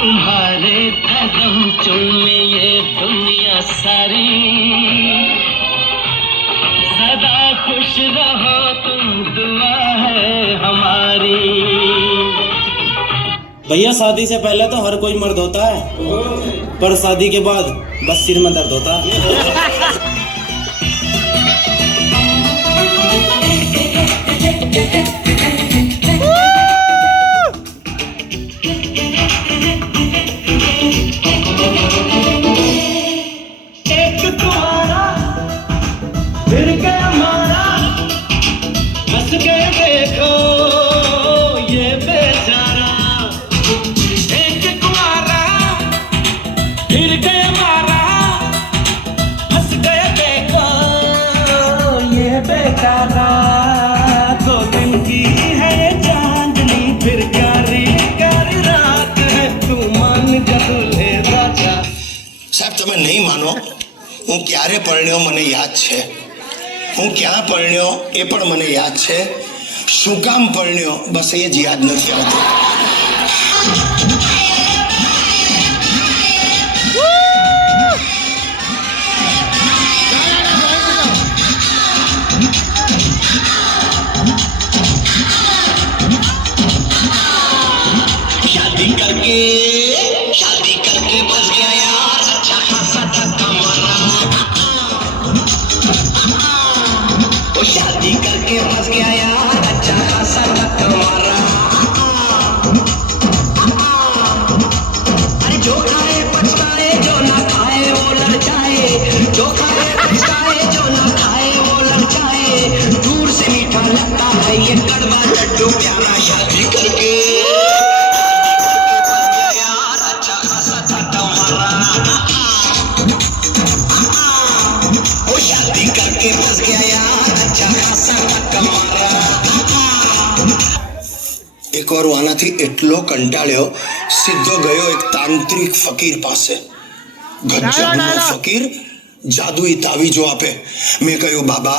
तुम्हारे कदम चूमे ये दुनिया सारी, सदा खुश रहो तुम दुआ है हमारी। भैया शादी से पहले तो हर कोई मर्द होता है, पर शादी के बाद बस सिर में दर्द होता है। एक तुम्हारा फिर गया मारा, हंस गए देखो ये बेचारा। एक तुम्हारा फिर गया मारा, हंस गए देखो ये बेचारा। दो दिन की है ये चांदनी, फिर कारी कारी रात है, तू मान जा दूल्हे राजा। સાહેબ તમે નહીં માનો, હું ક્યારે પરણ્યો મને યાદ છે, હું ક્યાં પરણ્યો એ પણ મને યાદ છે, શું કામ પરણ્યો બસ એ જ યાદ નથી આવતું. शादी करके बस गया यार, अच्छा खासा धक्का मारा। वो शादी करके बस गया यार, अच्छा खासा धक्का मारा। अरे जो खाए पछताए, जो ना खाए वो लड़ जाए, जो खाए पछताए, जो ना खाए वो लड़ जाए। दूर से मीठा लगता है ये कड़वा लड्डू प्यारा। शादी करके करके फंस गया यार, अच्छा खासा धक्का मारा। एक વાર આનાથી એટલો કંટાળ્યો, સીધો ગયો એક તાંત્રિક ફકીર પાસે. ગજબનો ફકીર જાદુઈ તાવીજો આપે. મેં કહ્યું બાબા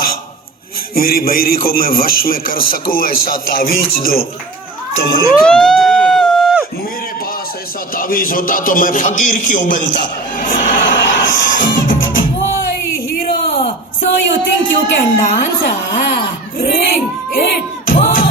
मेरी बहरी को मैं वश में कर सकूं ऐसा तावीज दो. तो मैंने कहा मेरे पास ऐसा तावीज होता तो मैं फकीर क्यों बनता. So you think you can dance, huh? Bring it on!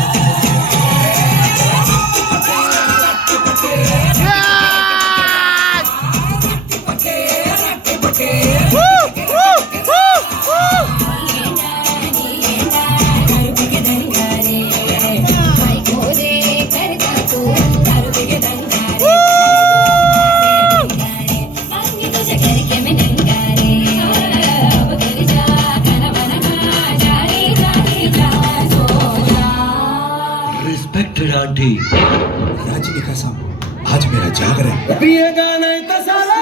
Respected auntie, राजी ने कसम आज मेरा जागरण. पिएगा नहीं तो साला